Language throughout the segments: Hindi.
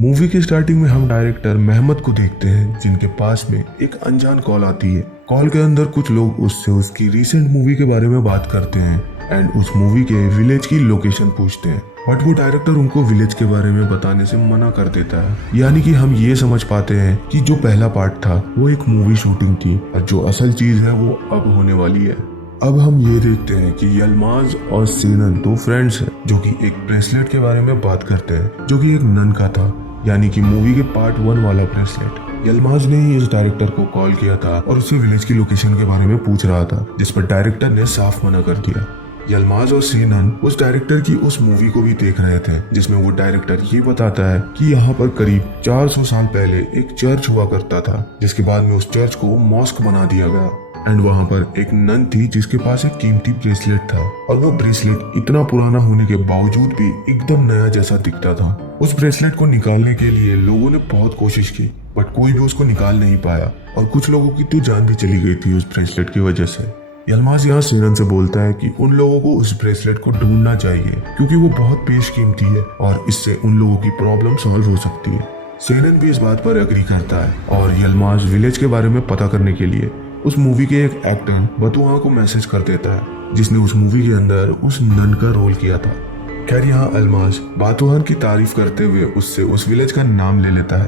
मूवी के स्टार्टिंग में हम डायरेक्टर मेहमद को देखते हैं जिनके पास में एक अनजान कॉल आती है। कॉल के अंदर कुछ लोग उससे उसकी रीसेंट मूवी के बारे में बात करते हैं एंड उस मूवी के विलेज की लोकेशन पूछते हैं, बट वो डायरेक्टर उनको विलेज के बारे में बताने से मना कर देता है। यानी कि हम ये समझ पाते हैं कि जो पहला पार्ट था वो एक मूवी शूटिंग थी और जो असल चीज है वो अब होने वाली है। अब हम ये देखते हैं कि यलमाज और सीनन दो फ्रेंड्स हैं जो कि एक ब्रेसलेट के बारे में बात करते हैं जो कि एक नन का था, यानी कि मूवी के पार्ट 1 वाला ब्रेसलेट। यलमाज ने ही इस डायरेक्टर को कॉल किया था और उसी विलेज की लोकेशन के बारे में पूछ रहा था, जिस पर डायरेक्टर ने साफ मना कर दिया। यलमाज और सीनन उस डायरेक्टर की उस मूवी को भी देख रहे थे जिसमें वो डायरेक्टर ये बताता है कि यहाँ पर करीब 400 साल पहले एक चर्च हुआ करता था, जिसके बाद में उस चर्च को मॉस्क बना दिया गया एंड वहाँ पर एक नन थी जिसके पास एक कीमती ब्रेसलेट था और वो ब्रेसलेट इतना पुराना होने के बावजूद भी एकदम नया जैसा दिखता था। उस ब्रेसलेट को निकालने के लिए लोगों ने बहुत कोशिश की बट कोई भी उसको निकाल नहीं पाया और कुछ लोगों की तो जान भी चली गई थी उस ब्रेसलेट की वजह से। यलमाज यहाँ सीनन से बोलता है कि उन लोगों को उस ब्रेसलेट को ढूंढना चाहिए क्योंकि वो बहुत पेशकीमती है और इससे उन लोगों की प्रॉब्लम सॉल्व हो सकती है। सीनन भी इस बात पर एग्री करता है और यलमाज विलेज के बारे में पता करने के लिए उस मूवी के एक एक्टर बतुआ को मैसेज कर देता है जिसने उस मूवी के अंदर उस नन का रोल किया था। खैर यहाँ अल्माज बातुहान की तारीफ करते हुए उससे उस विलेज का नाम ले लेता है।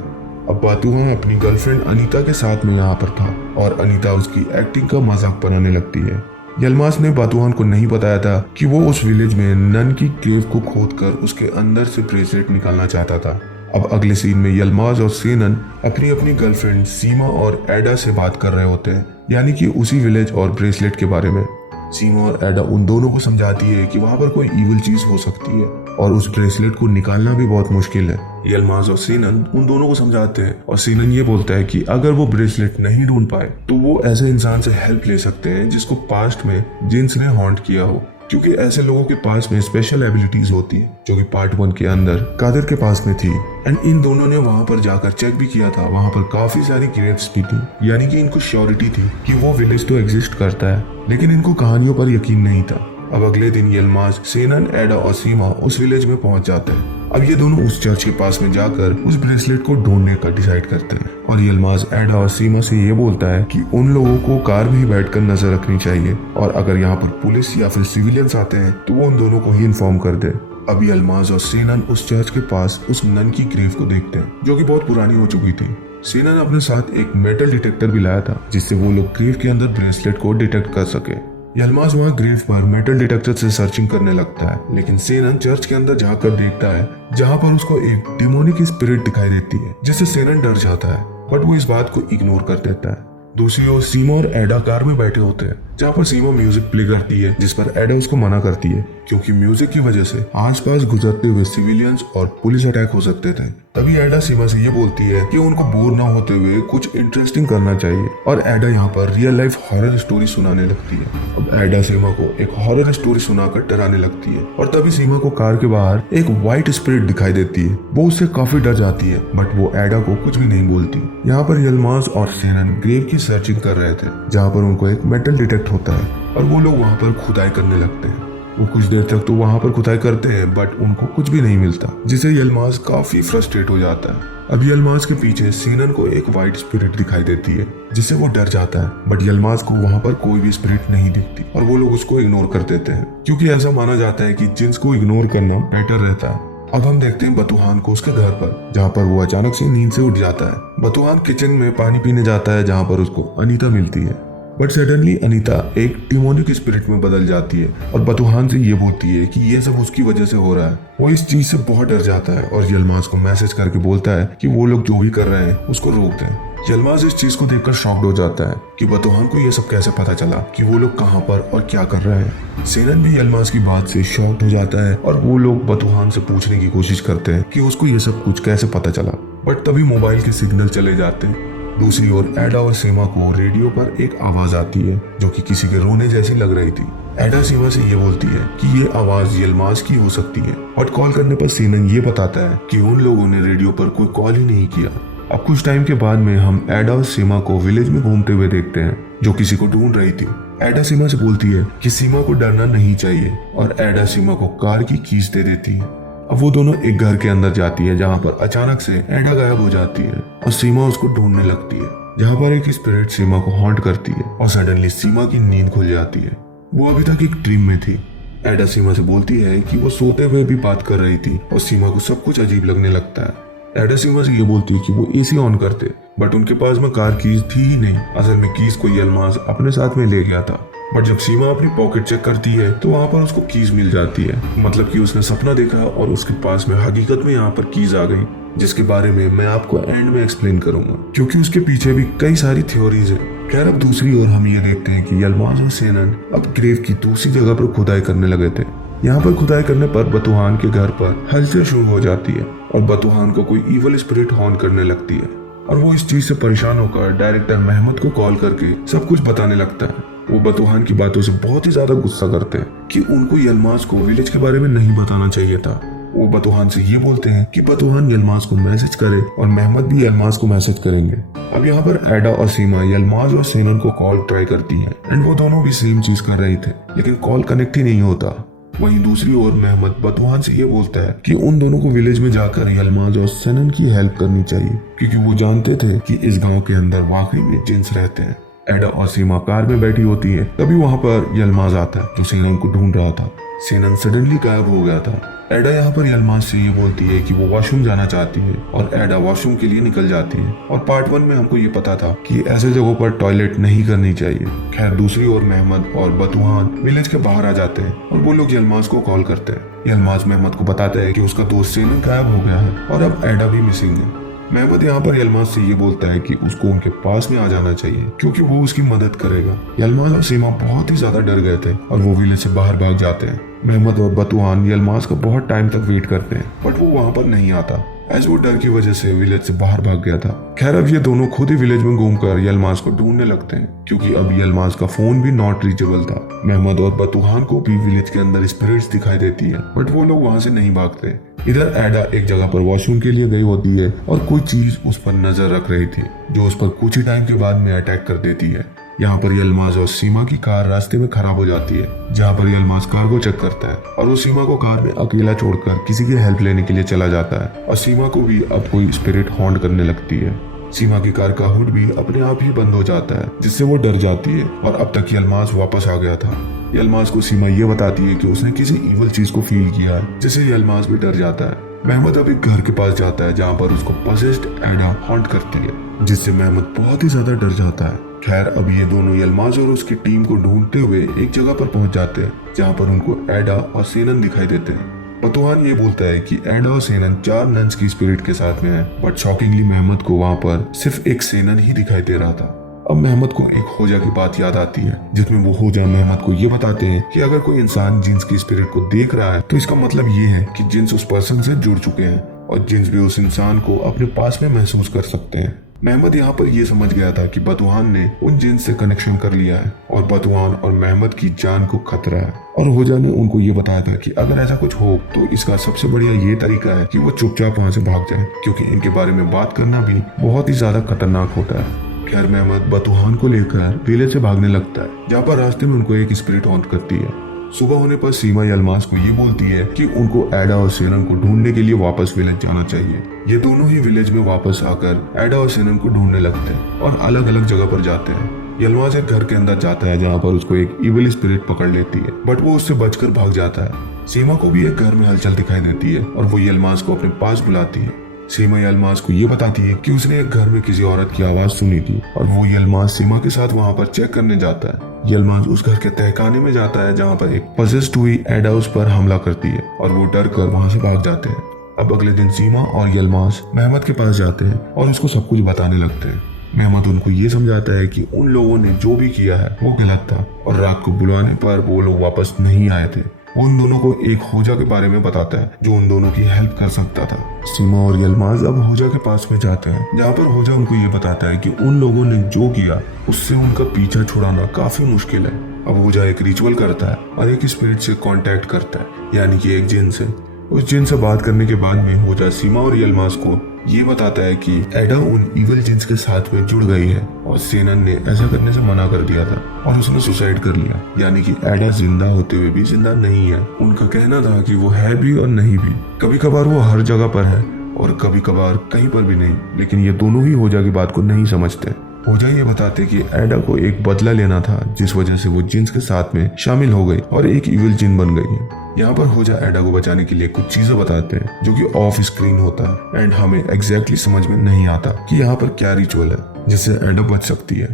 अब बातुहान अपनी गर्लफ्रेंड अनीता के साथ में यहाँ पर था और अनीता उसकी एक्टिंग का मजाक बनाने लगती है। यलमाज ने बातुहान को नहीं बताया था कि वो उस विलेज में नन की केव को खोदकर उसके अंदर से ब्रेसलेट निकालना चाहता था। अब अगले सीन में यलमाज और सीनन अपनी अपनी गर्लफ्रेंड सीमा और एडा से बात कर रहे होते हैं, यानी कि उसी विलेज और ब्रेसलेट के बारे में। सीमा और एडा उन दोनों को समझाती है कि वहाँ पर कोई इविल चीज हो सकती है और उस ब्रेसलेट को निकालना भी बहुत मुश्किल है। यलमाज और सीनन उन दोनों को समझाते हैं और सीनन ये बोलता है कि अगर वो ब्रेसलेट नहीं ढूंढ पाए तो वो ऐसे इंसान से हेल्प ले सकते हैं जिसको पास्ट में जिन्स ने हॉन्ट किया हो, क्योंकि ऐसे लोगों के पास में स्पेशल एबिलिटीज होती है जो कि पार्ट 1 के अंदर कादिर के पास में थी। एंड इन दोनों ने वहां पर जाकर चेक भी किया था, वहां पर काफी सारी ग्रेव्स भी थी, यानी कि इनको श्योरिटी थी कि वो विलेज तो एग्जिस्ट करता है, लेकिन इनको कहानियों पर यकीन नहीं था। अब अगले दिन यलमाज, सीनन, एडा और सीमा उस विलेज में पहुंच जाते हैं। अब ये दोनों उस चर्च के पास में जाकर उस ब्रेसलेट को ढूंढने का डिसाइड करते हैं और यलमाज एडा और सीमा से ये बोलता है कि उन लोगों को कार में ही बैठकर नजर रखनी चाहिए और अगर यहाँ पर पुलिस या फिर सिविलियंस आते हैं तो वो उन दोनों को ही इन्फॉर्म कर दे। अब यलमाज और सीनन उस चर्च के पास उस नन की ग्रेव को देखते हैं जो कि बहुत पुरानी हो चुकी थी। सीनन अपने साथ एक मेटल डिटेक्टर भी लाया था जिससे वो लोग ग्रेव के अंदर ब्रेसलेट को डिटेक्ट कर सके। यलमाज वहाँ ग्रेव पर मेटल डिटेक्टर से सर्चिंग करने लगता है, लेकिन सीनन चर्च के अंदर जाकर देखता है जहाँ पर उसको एक डिमोनिक स्पिरिट दिखाई देती है जिससे सीनन डर जाता है, बट वो इस बात को इग्नोर कर देता है। दूसरी ओर सीमा और एडा कार में बैठे होते हैं जहाँ पर सीमा म्यूजिक प्ले करती है जिस पर एडा उसको मना करती है क्योंकि म्यूजिक की वजह से आसपास गुजरते हुए सिविलियंस और पुलिस अटैक हो सकते थे। तभी एडा सीमा से ये बोलती है कि उनको बोर ना होते हुए कुछ इंटरेस्टिंग करना चाहिए और एडा यहाँ पर रियल लाइफ हॉरर स्टोरी सुनाने लगती है। अब एडा सीमा को एक हॉरर स्टोरी सुनाकर डराने लगती है और तभी सीमा को कार के बाहर एक व्हाइट स्पिरिट दिखाई देती है। वो उससे काफी डर जाती है बट वो एडा को कुछ भी नहीं बोलती। यहाँ पर यलमाज और सीनन ग्रेव की सर्चिंग कर रहे थे जहाँ पर उनको एक मेटल डिटेक्ट होता है और वो लोग वहाँ पर खुदाई करने लगते हैं। वो कुछ देर तक तो वहाँ पर खुदाई करते हैं बट उनको कुछ भी नहीं मिलता, जिससे यलमाज काफी फ्रस्ट्रेट हो जाता है। अब यलमाज के पीछे सीनन को एक व्हाइट स्पिरिट दिखाई देती है जिससे वो डर जाता है, बट यलमाज को वहाँ पर कोई भी स्पिरिट नहीं दिखती और वो लोग उसको इग्नोर कर देते हैं क्योंकि ऐसा माना जाता है कि जिन्स को इग्नोर करना बेटर रहता है। अब हम देखते हैं बतुहान को उसके घर पर जहाँ पर वो अचानक से नींद से उठ जाता है। बतुहान किचन में पानी पीने जाता है जहाँ पर उसको अनीता मिलती है, बट सडनली अनीता एक डिमोनिक स्पिरिट में बदल जाती है और बतुहान से ये बोलती है कि ये सब उसकी वजह से हो रहा है। वो इस चीज से बहुत डर जाता है और यलमाज को मैसेज करके बोलता है कि वो लोग जो भी कर रहे हैं उसको रोक दें। यलमाज इस चीज को देखकर शॉक्ड हो जाता है कि बतुहान को ये सब कैसे पता चला कि वो लोग कहाँ पर और क्या कर रहे हैं। सीनन भी यलमाज की बात से शॉक्ड हो जाता है और वो लोग बतुहान से पूछने की कोशिश करते हैं कि उसको ये सब कुछ कैसे पता चला, बट तभी मोबाइल के सिग्नल चले जाते हैं। दूसरी ओर एडा और सीमा को रेडियो पर एक आवाज आती है जो कि किसी के रोने जैसी लग रही थी। एडा सीमा से ये बोलती है कि ये आवाज यलमाज की हो सकती है और कॉल करने पर सीनन ये बताता है कि उन लोगों ने रेडियो पर कोई कॉल ही नहीं किया। अब कुछ टाइम के बाद में हम एडा और सीमा को विलेज में घूमते हुए देखते हैं जो किसी को ढूंढ रही थी। एडा सीमा से बोलती है कि सीमा को डरना नहीं चाहिए और एडा सीमा को कार की कीज दे देती है। अब वो दोनों एक घर के अंदर जाती है जहाँ पर अचानक से एडा गायब हो जाती है और सीमा उसको ढूंढने लगती है, जहाँ पर एक स्पिरिट सीमा को हॉन्ट करती है और सडनली सीमा की नींद खुल जाती है। वो अभी तक एक ड्रीम में थी। एडा सीमा से बोलती है कि वो सोते हुए भी बात कर रही थी और सीमा को सब कुछ अजीब लगने लगता है। एडा सीमा से ये बोलती है कि वो एसी ऑन करते, बट उनके पास में कार कीज थी ही नहीं। असल में कीज को यलमाज अपने साथ में ले गया था। बट जब सीमा अपनी पॉकेट चेक करती है तो वहाँ पर उसको कीज मिल जाती है। मतलब कि उसने सपना देखा और उसके पास में हकीकत में यहाँ पर कीज आ गई, जिसके बारे में मैं आपको एंड में एक्सप्लेन करूंगा, क्योंकि उसके पीछे भी कई सारी थ्योरीज है। खैर, अब दूसरी ओर हम ये देखते हैं कि यलमाज और सेनन अब ग्रेव की दूसरी जगह पर खुदाई करने लगे थे। यहाँ पर खुदाई करने पर बतुहान के घर पर हलचल शुरू हो जाती है और बतुहान को कोई इवल स्पिरिट हॉन्ट करने लगती है और वो इस चीज से परेशान होकर डायरेक्टर मेहमद को कॉल करके सब कुछ बताने लगता है। वो बतुहान की बातों से बहुत ही ज्यादा गुस्सा करते हैं कि उनको यलमाज को विलेज के बारे में नहीं बताना चाहिए था। वो बतुहान से ये बोलते हैं कि बतुहान यलमाज को मैसेज करे और मेहमद भी यलमाज को मैसेज करेंगे। अब यहाँ पर एडा और सीमा यलमाज और सेनन को कॉल ट्राई करती है एंड वो दोनों भी सेम चीज कर रहे थे, लेकिन कॉल कनेक्ट ही नहीं होता। वहीं दूसरी ओर मेहमद बतुहान से ये बोलता है कि उन दोनों को विलेज में जाकर यलमाज और सेनन की हेल्प करनी चाहिए, क्योंकि वो जानते थे कि इस गांव के अंदर वाकई में जिन्स रहते हैं। एडा और सीमा कार में बैठी होती है, तभी वहाँ पर यलमाज आता है जो सेनन को ढूंढ रहा था। सेनन सडनली गायब हो गया था। एडा यहाँ पर यलमाज से ये बोलती है कि वो वॉशरूम जाना चाहती है और एडा वॉशरूम के लिए निकल जाती है। और पार्ट 1 में हमको ये पता था कि ऐसे जगहों पर टॉयलेट नहीं करनी चाहिए। खैर, दूसरी ओर मेहमद और बतुहान विलेज के बाहर आ जाते हैं और वो लोग यलमाज को कॉल करते हैं। यलमाज मेहमद को बताता है कि उसका दोस्त सेनन गायब हो गया है और अब एडा भी मिसिंग है। मेहमद यहाँ पर यलमाज से ये बोलता है कि उसको उनके पास में आ जाना चाहिए क्योंकि वो उसकी मदद करेगा। यलमाज और सीमा बहुत ही ज्यादा डर गए थे और वो विलेज से बाहर भाग जाते हैं। मेहमद और बतुहान यलमाज का बहुत टाइम तक वेट करते हैं, बट वो वहाँ पर नहीं आता, एज वो डर की वजह से विलेज से बाहर भाग गया था। खैर, अब ये दोनों खुद ही विलेज में घूमकर यलमाज को ढूंढने लगते हैं, क्योंकि अब यलमाज का फोन भी नॉट रीचेबल था। मेहमद और बतुहान को भी विलेज के अंदर स्पिरिट्स दिखाई देती है, बट वो लोग वहाँ से नहीं भागते। इधर एडा एक जगह पर वॉशरूम के लिए गई होती है और कोई चीज उस पर नजर रख रही थी, जो उस पर कुछ ही टाइम के बाद में अटैक कर देती है। यहाँ पर यलमाज और सीमा की कार रास्ते में खराब हो जाती है, जहाँ पर यलमाज कार को चेक करता है और वो सीमा को कार में अकेला छोड़कर किसी की हेल्प लेने के लिए चला जाता है और सीमा को भी अब कोई स्पिरिट हॉन्ट करने लगती है। सीमा की कार का हुड भी अपने आप ही बंद हो जाता है, जिससे वो डर जाती है और अब तक यलमाज वापस आ गया था। यलमाज को सीमा ये बताती है कि उसने किसी इवल चीज को फील किया है, जिससे यलमाज भी डर जाता है। मेहमद अब एक घर के पास जाता है जहाँ पर उसको पॉसेस्ड एडा हॉन्ट करती है, जिससे मेहमद बहुत ही ज्यादा डर जाता है। खैर, अब ये दोनों यलमाज और उसकी टीम को ढूंढते हुए एक जगह पर पहुंच जाते हैं जहाँ पर उनको एडा और सेनन दिखाई देते हैं। बतुहान ये बोलता है कि एडा और सेनन 4 नन्स की स्पिरिट के साथ में है, बट शॉकिंगली मेहमद को वहाँ पर सिर्फ एक सेनन ही दिखाई दे रहा था। अब मेहमद को एक होजा की बात याद आती है, जिसमें वो होजा मेहमद को ये बताते हैं कि अगर कोई इंसान जिन्स की स्पिरिट को देख रहा है तो इसका मतलब ये है कि जिन्स उस पर्सन से जुड़ चुके हैं और जिन्स भी उस इंसान को अपने पास में महसूस कर सकते हैं। मेहमद यहाँ पर ये समझ गया था कि बतुहान ने उन जिन्स से कनेक्शन कर लिया है और बतुहान और मेहमद की जान को खतरा है। और होजा ने उनको ये बताया था कि अगर ऐसा कुछ हो तो इसका सबसे बढ़िया ये तरीका है कि वो चुपचाप वहाँ से भाग जाए, क्योंकि इनके बारे में बात करना भी बहुत ही ज्यादा खतरनाक होता है। खैर, मेहमद बतुहान को लेकर विलेज से भागने लगता है, जहाँ पर रास्ते में उनको एक स्पिरिट हॉन्ट करती है। सुबह होने पर सीमा यलमाज को ये बोलती है कि उनको एडा और सेनन को ढूंढने के लिए वापस विलेज जाना चाहिए। ये दोनों ही विलेज में वापस आकर एडा और सेनन को ढूंढने लगते हैं और अलग अलग जगह पर जाते हैं। यलमाज एक घर के अंदर जाता है जहाँ पर उसको एक इविल स्पिरिट पकड़ लेती है, बट वो उससे बचकर भाग जाता है। सीमा को भी एक घर में हलचल दिखाई देती है और वो यलमाज को अपने पास बुलाती है। सीमा यलमाज को ये बताती है कि उसने एक घर में किसी औरत की आवाज सुनी थी और वो यलमाज सीमा के साथ वहाँ पर चेक करने जाता है। यलमाज उस घर के तहखाने में जाता है जहाँ पर एक पजेस्ड हुई एडा उस पर हमला करती है और वो डर कर वहाँ से भाग जाते हैं। अब अगले दिन सीमा और यलमाज मेहमद के पास जाते हैं और उसको सब कुछ बताने लगते हैं। मेहमद उनको ये समझाता है कि उन लोगों ने जो भी किया है वो गलत था और रात को बुलाने पर वो लोग वापस नहीं आए थे। उन दोनों को एक होजा के बारे में बताता है जो उन दोनों की हेल्प कर सकता था। सीमा और यलमाज अब होजा के पास में जाते हैं जहाँ पर होजा उनको ये बताता है कि उन लोगों ने जो किया उससे उनका पीछा छुड़ाना काफी मुश्किल है। अब होजा एक रिचुअल करता है और एक स्पिरिट से कांटेक्ट करता है, यानी कि एक जिन से। उस जिन से बात करने के बाद में होजा सीमा और यलमाज को ये बताता है कि एडा उन इविल जिन्स के साथ में जुड़ गई है और सेनन ने ऐसा करने से मना कर दिया था और उसने सुसाइड कर लिया। यानी कि एडा जिंदा होते हुए भी जिंदा नहीं है। उनका कहना था कि वो है भी और नहीं भी। कभी कभार वो हर जगह पर है और कभी कभार कहीं पर भी नहीं, लेकिन ये दोनों ही होजा की बात को नहीं समझते। होजा ये बताते कि एडा को एक बदला लेना था जिस वजह से वो जिन्स के साथ में शामिल हो गई और एक इविल जिन बन गई है। यहाँ पर होजा एडा को बचाने के लिए कुछ चीजें बताते हैं जो कि ऑफ स्क्रीन होता है एंड हमें एग्जैक्टली समझ में नहीं आता कि यहाँ पर क्या रिचुअल है जिससे एडा बच सकती है।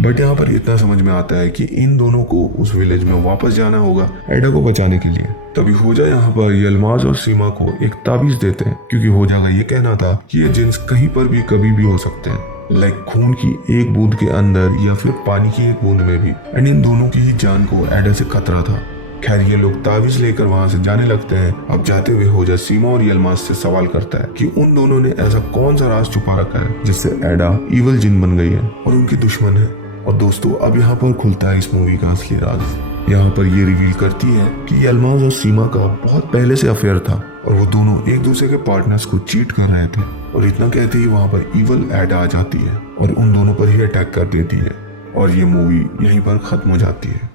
बट यहाँ पर इतना समझ में आता है कि इन दोनों को उस विलेज में वापस जाना होगा एडा को बचाने के लिए। तभी होजा यहाँ पर यलमाज और सीमा को एक ताबीज देते हैं क्योंकि होजा का ये कहना था कि ये जिन्स कहीं पर भी कभी भी हो सकते हैं, लाइक खून की एक बूंद के अंदर या फिर पानी की एक बूंद में भी। एंड इन दोनों की ही जान को एडा से खतरा था। खैर ये लोग ताबीज लेकर वहां से जाने लगते हैं। अब जाते हुए होजा सीमा और यलमाज से सवाल करता है कि उन दोनों ने ऐसा कौन सा राज छुपा रखा है जिससे एडा इविल जिन बन गई है और उनकी दुश्मन है। और दोस्तों अब यहाँ पर खुलता है इस मूवी का असली राज। यहाँ पर ये रिवील करती है कि यलमाज और सीमा का बहुत पहले से अफेयर था और वो दोनों एक दूसरे के पार्टनर्स को चीट कर रहे थे। और इतना कहते ही वहाँ पर इविल एडा आ जाती है और उन दोनों पर ही अटैक कर देती है और ये मूवी यहीं पर खत्म हो जाती है।